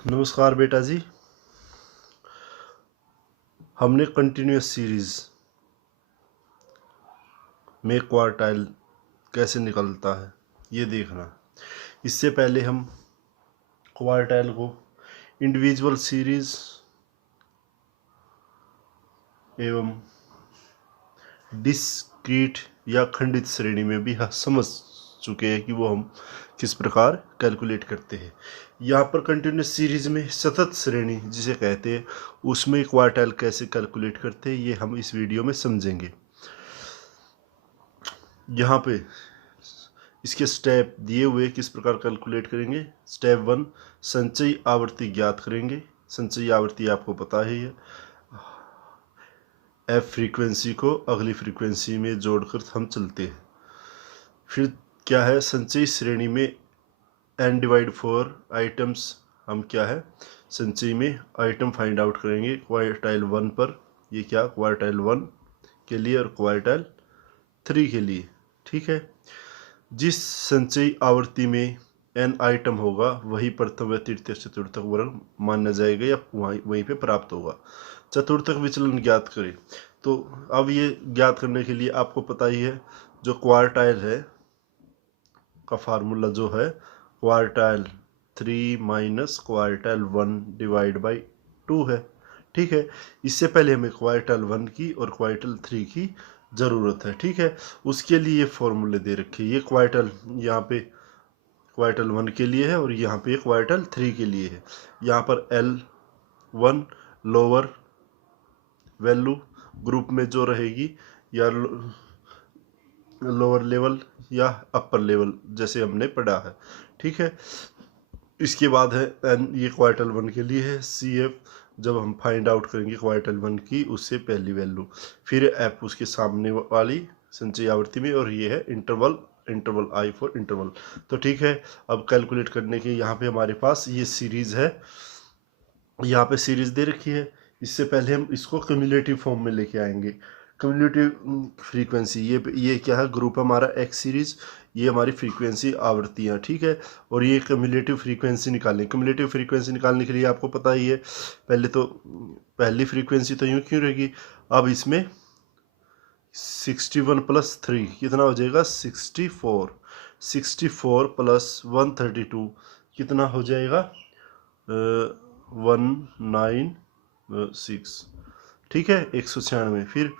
नमस्कार बेटा जी। हमने कंटिन्यूस सीरीज में क्वार्टाइल कैसे निकलता है ये देखना। इससे पहले हम क्वार्टाइल को इंडिविजुअल सीरीज एवं डिस्क्रीट या खंडित श्रेणी में भी समझ चुके हैं कि वो हम किस प्रकार कैलकुलेट करते हैं। यहाँ पर कंटिन्यूस सीरीज में सतत श्रेणी जिसे कहते हैं उसमें क्वार्टाइल कैसे कैलकुलेट करते हैं ये हम इस वीडियो में समझेंगे। यहाँ पे इसके स्टेप दिए हुए किस प्रकार कैलकुलेट करेंगे। स्टेप 1 संचयी आवृत्ति ज्ञात करेंगे। संचयी आवृत्ति आपको पता ही है, एफ फ्रीक्वेंसी को अगली फ्रीक्वेंसी में जोड़कर हम चलते हैं। फिर क्या है, संचयी श्रेणी में n/4 आइटम्स हम क्या है संचयी में आइटम फाइंड आउट करेंगे क्वार्टाइल 1 पर। ये क्या क्वार्टाइल 1 के लिए और क्वार्टाइल 3 के लिए। ठीक है, जिस संचयी आवृत्ति में n आइटम होगा वही प्रथम व तृतीय चतुर्थक वर्ग माना जाएगा या वहीं पे प्राप्त होगा। चतुर्थक विचलन ज्ञात करें। तो अब ये ज्ञात करने के लिए आपको पता ही है जो क्वार्टाइल है का फार्मूला जो है quartile 3 minus quartile 1 divide by 2 है। ठीक है, इससे पहले हमें क्वार्टाइल 1 की और क्वार्टाइल 3 की ज़रूरत है। ठीक है, उसके लिए ये फॉर्मूले दे रखे। ये क्वार्टाइल यहाँ पे क्वार्टाइल 1 के लिए है और यहाँ पे क्वार्टाइल 3 के लिए है। यहाँ पर L1 लोअर वैल्यू ग्रुप में जो रहेगी या लोअर लेवल या अपर लेवल जैसे हमने पढ़ा है। ठीक है, इसके बाद है एन, ये क्वार्टाइल 1 के लिए है। CF जब हम फाइंड आउट करेंगे क्वार्टाइल 1 की उससे पहली वैल्यू, फिर एफ उसके सामने वाली संचयी आवृत्ति में, और ये है इंटरवल आई फॉर इंटरवल। तो ठीक है, अब कैलकुलेट करने के यहाँ पे हमारे पास ये सीरीज है, यहाँ पे सीरीज दे रखी है। इससे पहले हम इसको क्यूमुलेटिव फॉर्म में लेके आएंगे। क्यूमुलेटिव फ्रीक्वेंसी ये क्या है, ग्रुप हमारा एक्स सीरीज, ये हमारी फ्रीक्वेंसी आवृत्तियाँ। ठीक है, और ये क्यूमुलेटिव फ्रीक्वेंसी निकालें। क्यूमुलेटिव फ्रीक्वेंसी निकालने के लिए आपको पता ही है, पहले तो पहली फ्रीक्वेंसी तो यूँ क्यों रहेगी। अब इसमें 61 + 3 कितना हो जाएगा 64। 64 + 132 कितना हो जाएगा 196। ठीक है, 196। फिर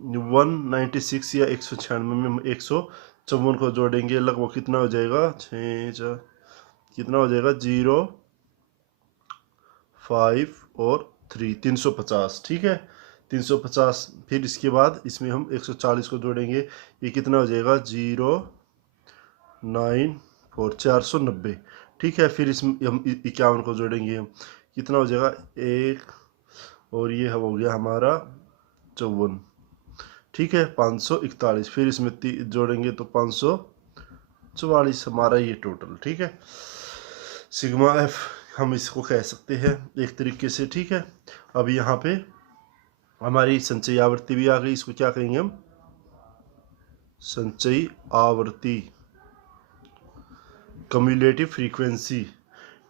196 या 196 में हम 154 को जोड़ेंगे, लगभग कितना हो जाएगा 6 कितना हो जाएगा 0 5 और 3 350। ठीक है, 350। फिर इसके बाद इसमें हम 140 को जोड़ेंगे, ये कितना हो जाएगा 0 9 4 490। ठीक है, फिर इसमें हम 51 को जोड़ेंगे, हम कितना हो जाएगा 1 और ये हो गया हमारा 54। ठीक है, 541। फिर इसमें जोड़ेंगे तो 544 हमारा ये टोटल। ठीक है, सिग्मा एफ हम इसको कह सकते हैं एक तरीके से। ठीक है, अब यहाँ पे हमारी संचयी आवृत्ति भी आ गई, इसको क्या कहेंगे हम संचयी आवृत्ति, क्यूमुलेटिव फ्रीक्वेंसी।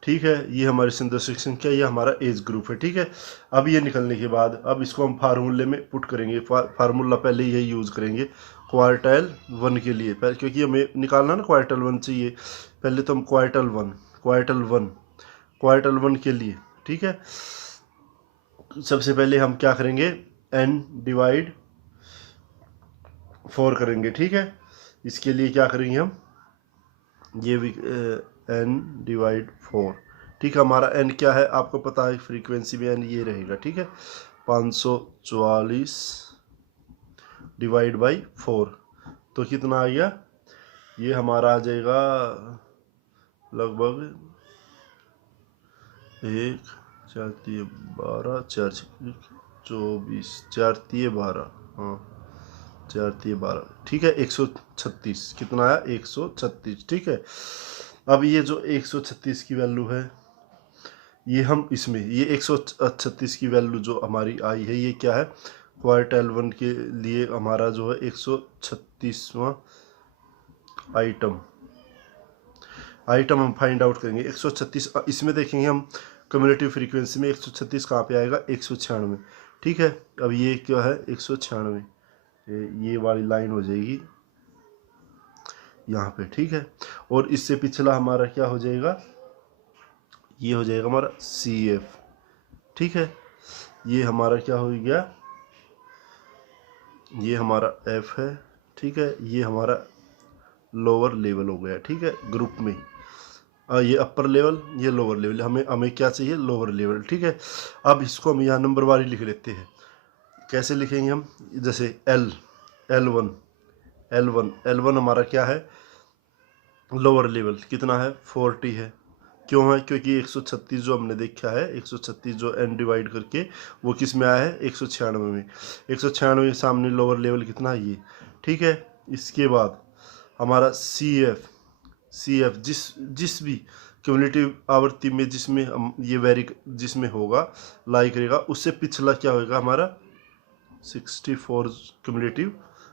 ठीक है, ये हमारी संदर्शक संख्या, ये हमारा एज ग्रुप है। ठीक है, अब ये निकलने के बाद अब इसको हम फार्मूले में पुट करेंगे। फार्मूला पहले यही यूज़ करेंगे क्वार्टाइल 1 के लिए, पहले क्योंकि हमें निकालना ना क्वार्टाइल 1 चाहिए। पहले तो हम क्वार्टाइल 1 के लिए। ठीक है, सबसे पहले हम क्या करेंगे n/4 करेंगे। ठीक है, इसके लिए क्या करेंगे हम ये भी n/4। ठीक है, हमारा n क्या है आपको पता है, फ्रीक्वेंसी में n ये रहेगा। ठीक है, 544 / 4 तो कितना आ गया, ये हमारा आ जाएगा लगभग 1 4 3 12 4 24 4 3 12 हाँ 4 3 12। ठीक है, 136 कितना आया 136। ठीक है, अब ये जो 136 की वैल्यू है ये हम इसमें ये 136 की वैल्यू जो हमारी आई है ये क्या है क्वार्टाइल 1 के लिए हमारा जो है 136वां आइटम आइटम हम फाइंड आउट करेंगे 136। इसमें देखेंगे हम क्यूमुलेटिव फ्रीक्वेंसी में 136 कहाँ पे आएगा, 196। ठीक है, अब ये क्या है 196, ये वाली लाइन हो जाएगी यहाँ पे। ठीक है, और इससे पिछला हमारा क्या हो जाएगा, ये हो जाएगा हमारा CF। ठीक है, ये हमारा क्या हो गया, ये हमारा F है। ठीक है, ये हमारा लोअर लेवल हो गया। ठीक है, ग्रुप में ये अपर लेवल, ये लोअर लेवल, हमें क्या चाहिए, लोअर लेवल। ठीक है, अब इसको हम यहाँ नंबर वारी लिख लेते हैं। कैसे लिखेंगे हम, जैसे L1 हमारा क्या है, लोअर लेवल कितना है, 40 है। क्यों है, क्योंकि 136 जो हमने देखा है, 136 जो n डिवाइड करके वो किस में आया है, 196 में। 196 के सामने लोअर लेवल कितना है, ये। ठीक है, इसके बाद हमारा CF जिस भी क्यूमुलेटिव आवृत्ति में जिसमें ये वेरी जिसमें होगा लाई करेगा, उससे पिछला क्या होगा हमारा 64 क्यूमुलेटिव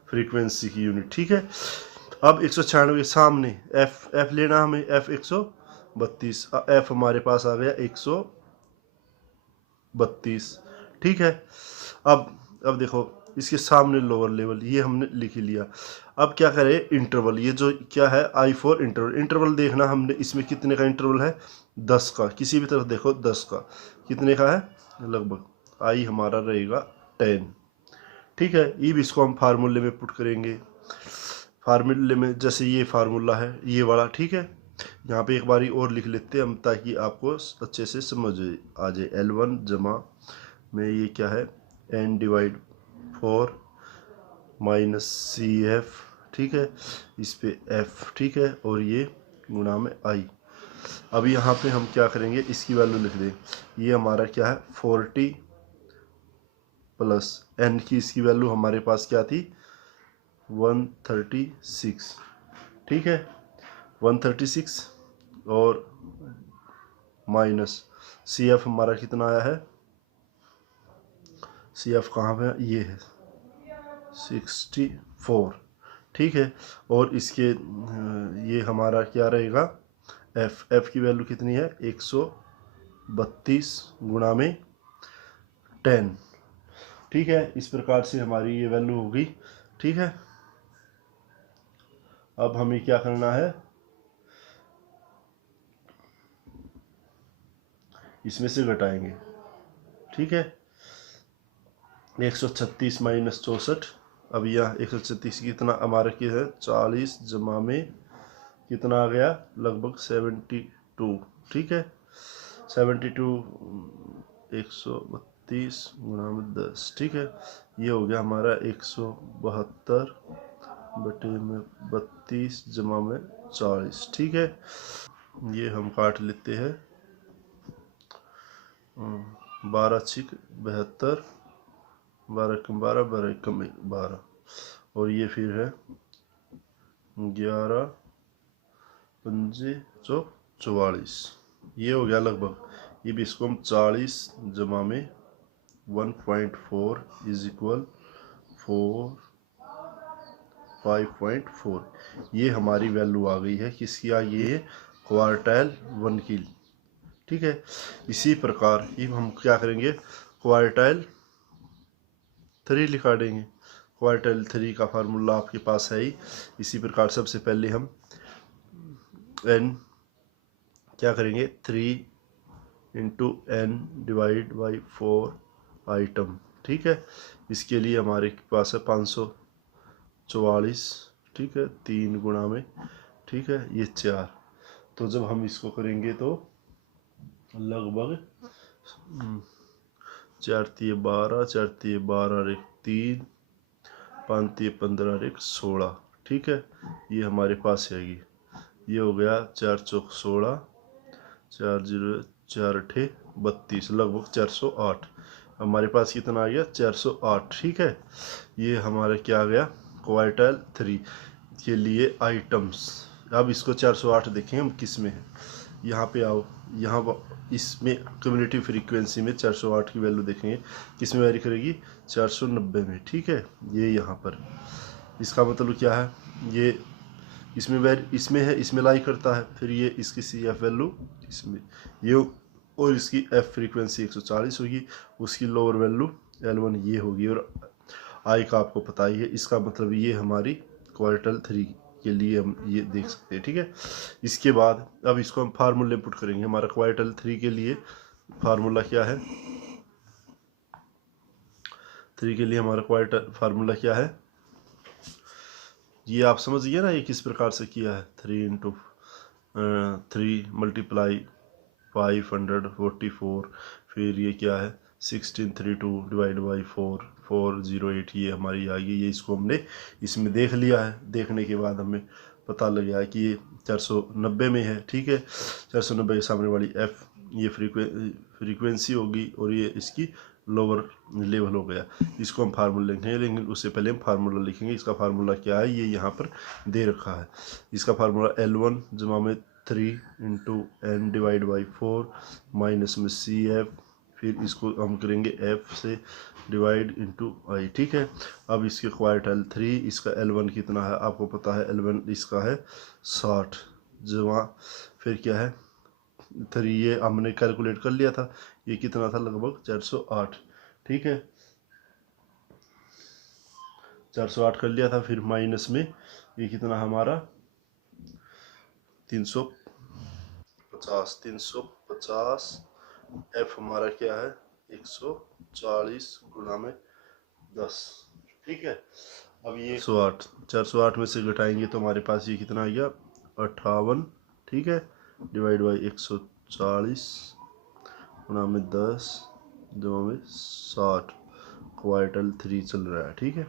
फ्रीक्वेंसी की यूनिट। ठीक है, अब 196 के सामने F लेना हमें, F 132, F हमारे पास आ गया 132। ठीक है, अब देखो इसके सामने लोअर लेवल, ये हमने लिख लिया। अब क्या करें, इंटरवल, ये जो क्या है I4 इंटरवल देखना हमने, इसमें कितने का इंटरवल है, 10 का। किसी भी तरफ देखो 10 का, कितने का है, लगभग I हमारा रहेगा 10। ठीक है, ये भी इसको हम फार्मूले में पुट करेंगे। फार्मूले में जैसे ये फार्मूला है ये वाला। ठीक है, यहाँ पे एक बारी और लिख लेते हैं हम, ताकि आपको अच्छे से समझ आ जाए। L1 जमा में ये क्या है, N/4 माइनस CF। ठीक है, इस पे F। ठीक है, और ये गुणा में I। अब यहाँ पे हम क्या करेंगे, इसकी वैल्यू लिख दें। ये हमारा क्या है, 40 प्लस N की इसकी वैल्यू हमारे पास क्या थी, 136। ठीक है, 136 और माइनस CF हमारा कितना आया है, CF कहाँ पे है, ये है 64। ठीक है, और इसके ये हमारा क्या रहेगा, F की वैल्यू कितनी है, 132 गुणा में 10। ठीक है, इस प्रकार से हमारी ये वैल्यू होगी। ठीक है, अब हमें क्या करना है, इसमें से घटाएंगे। ठीक है, 136 माइनस 64। अब यह 136 कितना हमारा क्या है, 40 जमा में कितना आ गया, लगभग 72। ठीक है, 72 132 गुणा में 10। ठीक है, ये हो गया हमारा 172 बटे में 32 जमा में 40। ठीक है, ये हम काट लेते हैं, 12 छिक 72, 12 कम 12, 12 कम 12, और ये फिर है 11 पंजे 44। ये हो गया लगभग। ये भी इसको हम 40 जमा में 1.4 इज इक्वल 5.4। ये हमारी वैल्यू आ गई है, किसकी आ गई है, क्वार्टाइल 1 की। ठीक है, इसी प्रकार ये हम क्या करेंगे, क्वार्टाइल 3 लिखा देंगे। क्वार्टाइल 3 का फार्मूला आपके पास है ही। इसी प्रकार सबसे पहले हम n क्या करेंगे, 3 × n डिवाइड बाई 4 आइटम। ठीक है, इसके लिए हमारे पास है 544। ठीक है, 3 गुणा में, ठीक है, ये 4। तो जब हम इसको करेंगे तो लगभग 4 × 12, 4 × 12 3, 5 × 15 16। ठीक है, ये हमारे पास आएगी। ये हो गया 4 चौक 16, 4 0 4 8 32, लगभग 408। हमारे पास कितना आ गया, 408। ठीक है, ये हमारा क्या आ गया, क्वार्टाइल 3 के लिए आइटम्स। अब इसको 408 देखें हम किस में है, यहाँ पे आओ, यहाँ इसमें क्यूमुलेटिव फ्रीक्वेंसी में 408 की वैल्यू देखेंगे, किस में वैरी करेगी, 490 में। ठीक है, ये यहाँ पर इसका मतलब क्या है, ये इसमें है, इसमें लाई करता है, फिर ये इसकी सी एफ वैल्यू इसमें ये, और इसकी एफ फ्रीक्वेंसी 140 होगी, उसकी लोअर वैल्यू L1 ये होगी, और आई का आपको पता ही है। इसका मतलब ये हमारी क्वार्टल 3 के लिए हम ये देख सकते हैं, ठीक है। इसके बाद अब इसको हम फार्मूले पुट करेंगे। हमारा क्वार्टल 3 के लिए फार्मूला क्या है, 3 के लिए हमारा क्वार्टल फार्मूला क्या है, ये आप समझिए ना, ये किस प्रकार से किया है। 3 इंटू 3 मल्टीप्लाई 544, फिर ये क्या है 1632 डिवाइड बाई 4408, ये हमारी आ गई। ये इसको हमने इसमें देख लिया है। देखने के बाद हमें पता लग गया कि ये 490 में है, ठीक है। 490 के सामने वाली एफ ये फ्रीक्वेंसी होगी, और ये इसकी लोअर लेवल हो गया। इसको हम फार्मूला लिखेंगे, लेकिन उससे पहले हम फार्मूला लिखेंगे। इसका फार्मूला क्या है, ये यहाँ पर दे रखा है। इसका फार्मूला L1 जमा में 3 into n divide by 4 minus में सी एफ, फिर इसको हम करेंगे एफ से डिवाइड इंटू आई, ठीक है। अब इसके क्वार्टल 3, इसका L1 कितना है आपको पता है, L1 इसका है 60 जमा फिर क्या है 3, ये हमने कैलकुलेट कर लिया था, ये कितना था लगभग 408, ठीक है। 408 कर लिया था, फिर माइनस में ये कितना हमारा 350 एफ हमारा क्या है 140 गुना में 10, ठीक है। अब ये 408 में से घटाएंगे तो हमारे पास ये कितना आ गया 58, ठीक है, डिवाइड बाई 140 गुना में 10 जमा में 60, क्वार्टल 3 चल रहा है, ठीक है।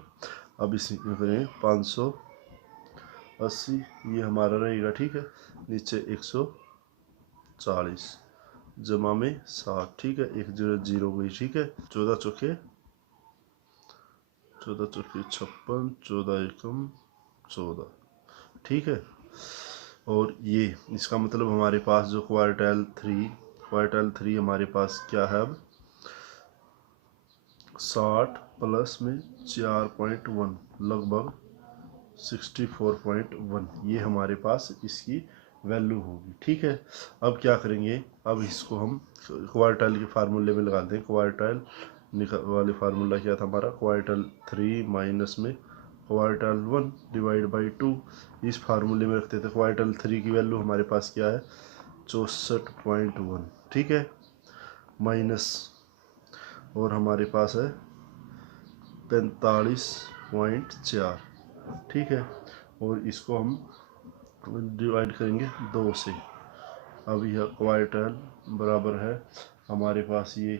अब इसी में करें 580, ये हमारा रहेगा, ठीक है। नीचे 140 जमा में 60, ठीक है, 1 0 गई, ठीक है। 14 चौके 56, 14 एकम 14, ठीक है। और ये इसका मतलब हमारे पास जो क्वार्टल 3 हमारे पास क्या है अब 60 प्लस में 4.1 लगभग 64.1, ये हमारे पास इसकी वैल्यू होगी, ठीक है। अब क्या करेंगे, अब इसको हम क्वार्टल के फार्मूले में लगा दें। क्वार्टल वाले फार्मूला क्या था हमारा, क्वार्टल 3 माइनस में क्वार्टल 1 डिवाइड बाई 2, इस फार्मूले में रखते थे। क्वार्टल 3 की वैल्यू हमारे पास क्या है 64.1, ठीक है, माइनस और हमारे पास है 45.4, ठीक है। और इसको हम डिवाइड करेंगे 2 से। अब यह क्वार्टल बराबर है हमारे पास ये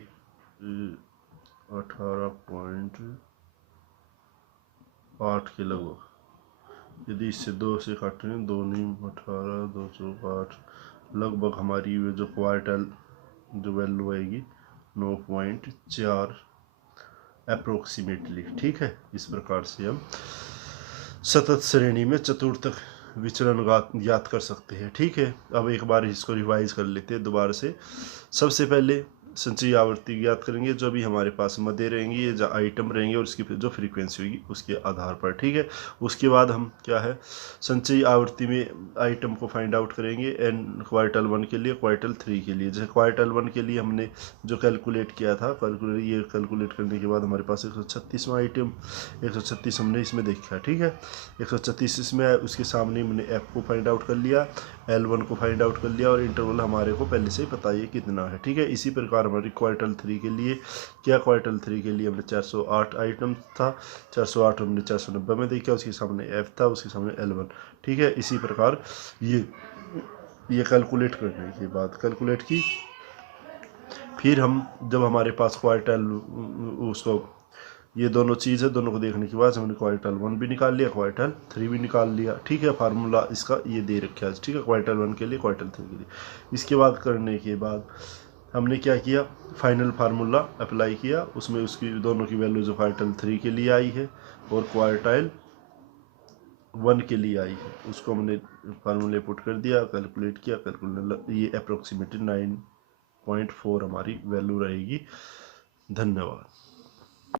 18.8 के लगभग। यदि इससे 2 से काटें, 2 नहीं 18, 2 8, लगभग हमारी ये जो क्वार्टल जो वैल्यू आएगी 9.4 अप्रोक्सीमेटली, ठीक है। इस प्रकार से हम सतत श्रेणी में चतुर्थक विचलन ज्ञात कर सकते हैं, ठीक है। अब एक बार इसको रिवाइज कर लेते हैं दोबारा से। सबसे पहले संचयी आवृत्ति ज्ञात करेंगे, जो भी हमारे पास मध्य रहेंगी, ये जो आइटम रहेंगे और उसकी जो फ्रीक्वेंसी होगी उसके आधार पर, ठीक है। उसके बाद हम क्या है संचयी आवृत्ति में आइटम को फाइंड आउट करेंगे एन क्वार्टल 1 के लिए, क्वार्टल 3 के लिए। जैसे क्वार्टल 1 के लिए हमने जो कैलकुलेट किया था, ये कैलकुलेट करने के बाद हमारे पास 136वां आइटम 136 हमने इसमें देखा, ठीक है। 136 इसमें है, उसके सामने हमने एफ को फाइंड आउट कर लिया, L1 को फाइंड आउट कर लिया, और इंटरवल हमारे को पहले से ही पता है कितना है, ठीक है। इसी प्रकार हमारी क्वार्टल 3 के लिए क्या, क्वार्टल 3 के लिए हमने 408 आइटम था, 408 हमने 490 में देखा, उसके सामने F था, उसके सामने L1, ठीक है। इसी प्रकार ये कैलकुलेट करने के बाद कैलकुलेट की, फिर हम जब हमारे पास क्वार्टल उसको ये दोनों चीज़ है, दोनों को देखने के बाद हमने क्वार्टल 1 भी निकाल लिया, क्वार्टल 3 भी निकाल लिया, ठीक है। फार्मूला इसका ये दे रखा है, ठीक है, क्वार्टल 1 के लिए, क्वार्टल 3 के लिए। इसके बाद करने के बाद हमने क्या किया, फाइनल फार्मूला अप्लाई किया, उसमें उसकी दोनों की वैल्यू जो क्वार्टल 3 के लिए आई है और क्वार्टल 1 के लिए आई है, उसको हमने फार्मूले पुट कर दिया, कैलकुलेट किया, ये अप्रोक्सीमेटली 9.4 हमारी वैल्यू रहेगी। धन्यवाद।